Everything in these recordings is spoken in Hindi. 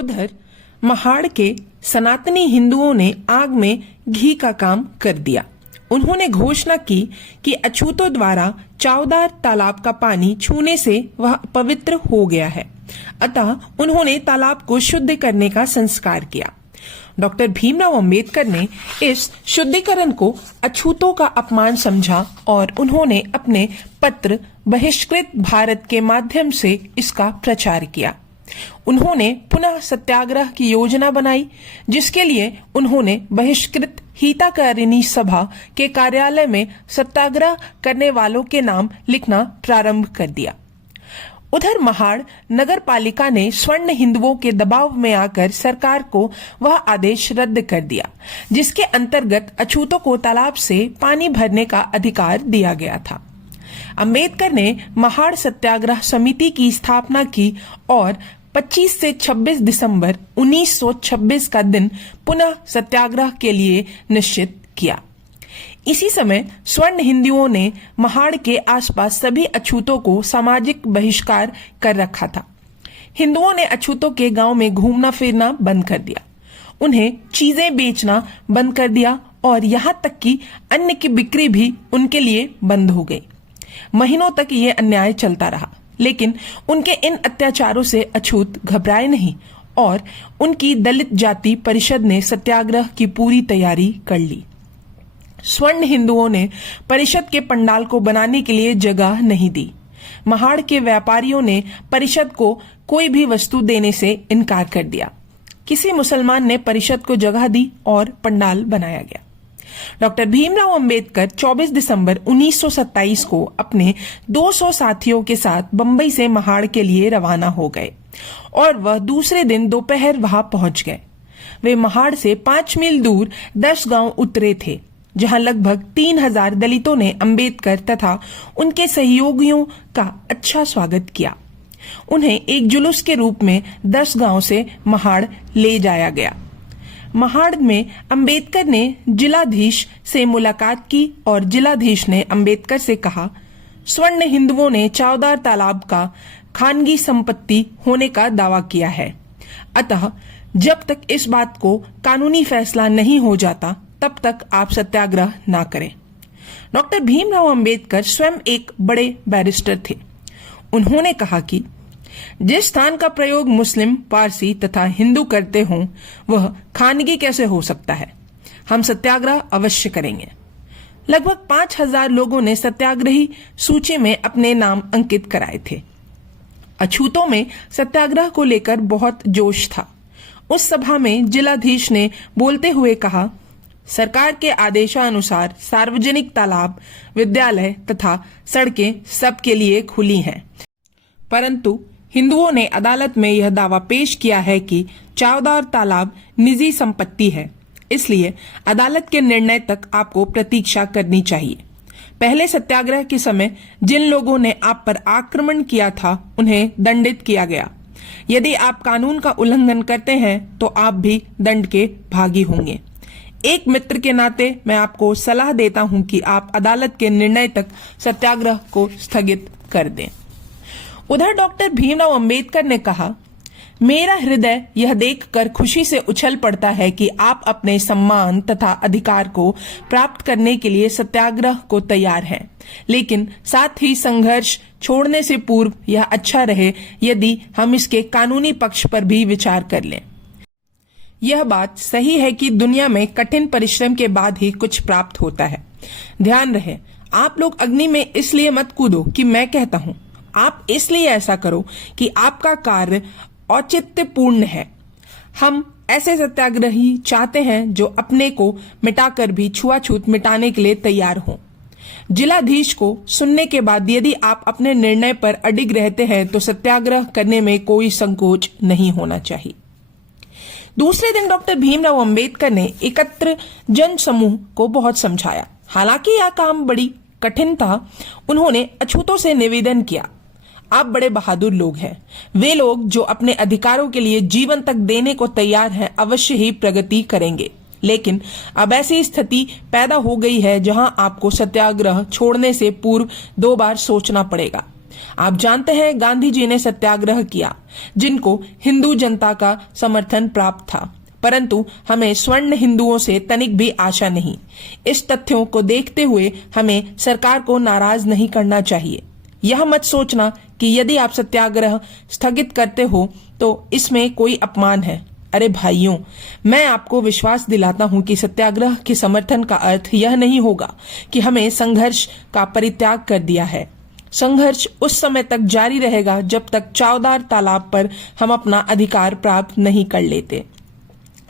उधर महाड़ के सनातनी हिंदुओं ने आग में घी का काम कर दिया। उन्होंने घोषणा की कि अछूतों द्वारा चावदार तालाब का पानी छूने से वह पवित्र हो गया है, अतः उन्होंने तालाब को शुद्ध करने का संस्कार किया। डॉक्टर भीमराव अंबेडकर ने इस शुद्धिकरण को अछूतों का अपमान समझा और उन्होंने अपने पत्र बहिष्कृत भारत के माध्यम से इसका प्रचार किया। उन्होंने पुनः सत्याग्रह की योजना बनाई, जिसके लिए उन्होंने बहिष्कृत हितकारिणी सभा के कार्यालय में सत्याग्रह करने वालों के नाम लिखना प्रारंभ कर दिया। उधर महाड़ नगर पालिका ने स्वर्ण हिंदुओं के दबाव में आकर सरकार को वह आदेश रद्द कर दिया, जिसके अंतर्गत अछूतों को तालाब से पानी भरने का अधिकार दिया गया था। अंबेडकर ने महाड़ सत्याग्रह समिति की स्थापना की और 25 से 26 दिसंबर 1926 का दिन पुनः सत्याग्रह के लिए निश्चित किया। इसी समय स्वर्ण हिंदुओं ने महाड़ के आसपास सभी अछूतों को सामाजिक बहिष्कार कर रखा था। हिंदुओं ने अछूतों के गांव में घूमना फिरना बंद कर दिया, उन्हें चीजें बेचना बंद कर दिया और यहां तक कि अन्न की बिक्री भी उनके लिए बंद हो गई। महीनों तक ये अन्याय चलता रहा, लेकिन उनके इन अत्याचारों से अछूत घबराए नहीं और उनकी दलित जाति परिषद ने सत्याग्रह की पूरी तैयारी कर ली। स्वर्ण हिंदुओं ने परिषद के पंडाल को बनाने के लिए जगह नहीं दी। महाड़ के व्यापारियों ने परिषद को कोई भी वस्तु देने से इनकार कर दिया। किसी मुसलमान ने परिषद को जगह दी और पंडाल बनाया गया। डॉक्टर भीमराव अंबेडकर 24 दिसंबर 1927 को अपने 200 साथियों के साथ बंबई से महाड़ के लिए रवाना हो गए और वह दूसरे दिन दोपहर वहां पहुंच गए। वे महाड़ से 5 मील दूर 10 गांव उतरे थे, जहां लगभग 3000 दलितों ने अंबेडकर तथा उनके सहयोगियों का अच्छा स्वागत किया। उन्हें एक जुलूस के रूप में 10 गांव से महाड़ ले जाया गया। महाड़ में अंबेडकर ने जिलाधीश से मुलाकात की और जिलाधीश ने अंबेडकर से कहा, स्वर्ण हिंदुओं ने चावदार तालाब का खानगी संपत्ति होने का दावा किया है, अतः जब तक इस बात को कानूनी फैसला नहीं हो जाता तब तक आप सत्याग्रह ना करें। डॉक्टर भीमराव अंबेडकर स्वयं एक बड़े बैरिस्टर थे। उन्होंने कहा कि जिस स्थान का प्रयोग मुस्लिम, पारसी तथा हिंदू करते हों वह खानगी कैसे हो सकता है। हम सत्याग्रह अवश्य करेंगे। लगभग 5000 लोगों ने सत्याग्रही सूची में अपने नाम अंकित कराए थे। अछूतों में सत्याग्रह को लेकर बहुत जोश था। उस सभा में जिलाधीश ने बोलते हुए कहा, सरकार के आदेशानुसार सार्वजनिक तालाब, विद्यालय तथा सड़कें सबके लिए खुली हैं, परंतु हिंदुओं ने अदालत में यह दावा पेश किया है कि चावदार तालाब निजी संपत्ति है, इसलिए अदालत के निर्णय तक आपको प्रतीक्षा करनी चाहिए। पहले सत्याग्रह के समय जिन लोगों ने आप पर आक्रमण किया था उन्हें दंडित किया गया। यदि आप कानून का उल्लंघन करते हैं तो आप भी दंड के भागी होंगे। एक मित्र के नाते मैं आपको सलाह देता हूं कि आप अदालत के निर्णय तक सत्याग्रह को स्थगित कर दें। उधर डॉक्टर भीमराव अंबेडकर ने कहा, मेरा हृदय यह देखकर खुशी से उछल पड़ता है कि आप अपने सम्मान तथा अधिकार को प्राप्त करने के लिए सत्याग्रह को तैयार हैं, लेकिन साथ ही संघर्ष छोड़ने से पूर्व यह अच्छा रहे यदि हम इसके कानूनी पक्ष पर भी विचार कर लें। यह बात सही है कि दुनिया में कठिन परिश्रम के बाद ही कुछ प्राप्त होता है। ध्यान रहे, आप लोग अग्नि में इसलिए मत कूदो कि मैं कहता हूं, आप इसलिए ऐसा करो कि आपका कार्य औचित्यपूर्ण है। हम ऐसे सत्याग्रही चाहते हैं जो अपने को मिटाकर भी छुआछूत मिटाने के लिए तैयार हों। जिलाधीश को सुनने के बाद यदि आप अपने निर्णय पर अडिग रहते हैं तो सत्याग्रह करने में कोई संकोच नहीं होना चाहिए। दूसरे दिन डॉक्टर भीमराव अंबेडकर ने एकत्र जन समूह को बहुत समझाया। हालांकि यह काम बड़ी कठिन था। उन्होंने अछूतों से निवेदन किया, आप बड़े बहादुर लोग हैं। वे लोग जो अपने अधिकारों के लिए जीवन तक देने को तैयार हैं अवश्य ही प्रगति करेंगे, लेकिन अब ऐसी स्थिति पैदा हो गई है जहां आपको सत्याग्रह छोड़ने से पूर्व 2 बार सोचना पड़ेगा। आप जानते हैं गांधी जी ने सत्याग्रह किया, जिनको हिंदू जनता का समर्थन प्राप्त था, परंतु हमें स्वर्ण हिंदुओं से तनिक भी आशा नहीं। इस तथ्यों को देखते हुए हमें सरकार को नाराज नहीं करना चाहिए। यह मत सोचना कि यदि आप सत्याग्रह स्थगित करते हो तो इसमें कोई अपमान है। अरे भाइयों, मैं आपको विश्वास दिलाता हूं कि सत्याग्रह के समर्थन का अर्थ यह नहीं होगा कि हमें संघर्ष का परित्याग कर दिया है। संघर्ष उस समय तक जारी रहेगा जब तक चावदार तालाब पर हम अपना अधिकार प्राप्त नहीं कर लेते।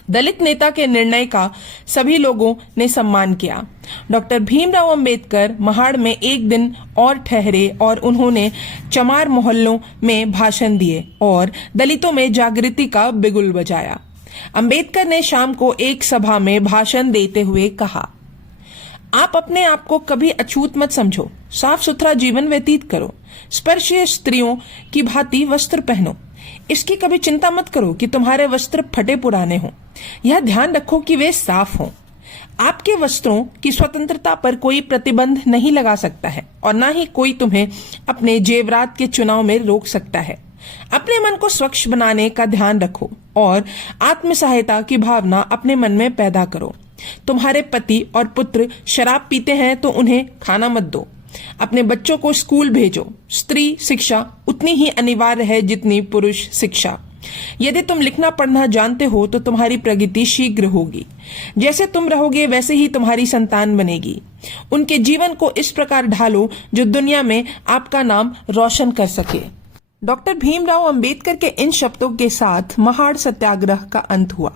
दलित नेता के निर्णय का सभी लोगों ने सम्मान किया। डॉक्टर भीमराव अंबेडकर महाड़ में एक दिन और ठहरे और उन्होंने चमार मोहल्लों में भाषण दिए और दलितों में जागृति का बिगुल बजाया। अंबेडकर ने शाम को एक सभा में भाषण देते हुए कहा, आप अपने आप को कभी अछूत मत समझो, साफ सुथरा जीवन व्यतीत करो, स्पर्शीय स्त्रियों की भांति वस्त्र पहनो। इसकी कभी चिंता मत करो कि तुम्हारे वस्त्र फटे पुराने हों। यह ध्यान रखो कि वे साफ हों। आपके वस्त्रों की स्वतंत्रता पर कोई प्रतिबंध नहीं लगा सकता है और न ही कोई तुम्हें अपने जेवरात के चुनाव में रोक सकता है। अपने मन को स्वच्छ बनाने का ध्यान रखो और आत्म सहायता की भावना अपने मन में पैदा करो। तुम्हारे पति और पुत्र शराब पीते हैं तो उन्हें खाना मत दो। अपने बच्चों को स्कूल भेजो। स्त्री शिक्षा उतनी ही अनिवार्य है जितनी पुरुष शिक्षा। यदि तुम लिखना पढ़ना जानते हो तो तुम्हारी प्रगति शीघ्र होगी। जैसे तुम रहोगे वैसे ही तुम्हारी संतान बनेगी। उनके जीवन को इस प्रकार ढालो जो दुनिया में आपका नाम रोशन कर सके। डॉक्टर भीमराव अंबेडकर के इन शब्दों के साथ महाड़ सत्याग्रह का अंत हुआ।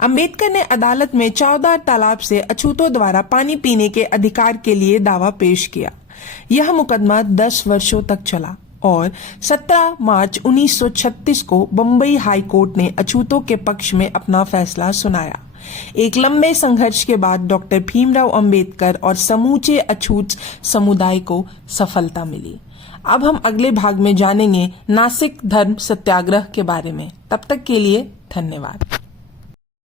अंबेडकर ने अदालत में चावदार तालाब से अछूतों द्वारा पानी पीने के अधिकार के लिए दावा पेश किया। यह मुकदमा 10 वर्षों तक चला और 17 मार्च 1936 को बम्बई हाई कोर्ट ने अछूतों के पक्ष में अपना फैसला सुनाया। एक लंबे संघर्ष के बाद डॉक्टर भीमराव अंबेडकर और समूचे अछूत समुदाय को सफलता मिली। अब हम अगले भाग में जानेंगे नासिक धर्म सत्याग्रह के बारे में। तब तक के लिए धन्यवाद।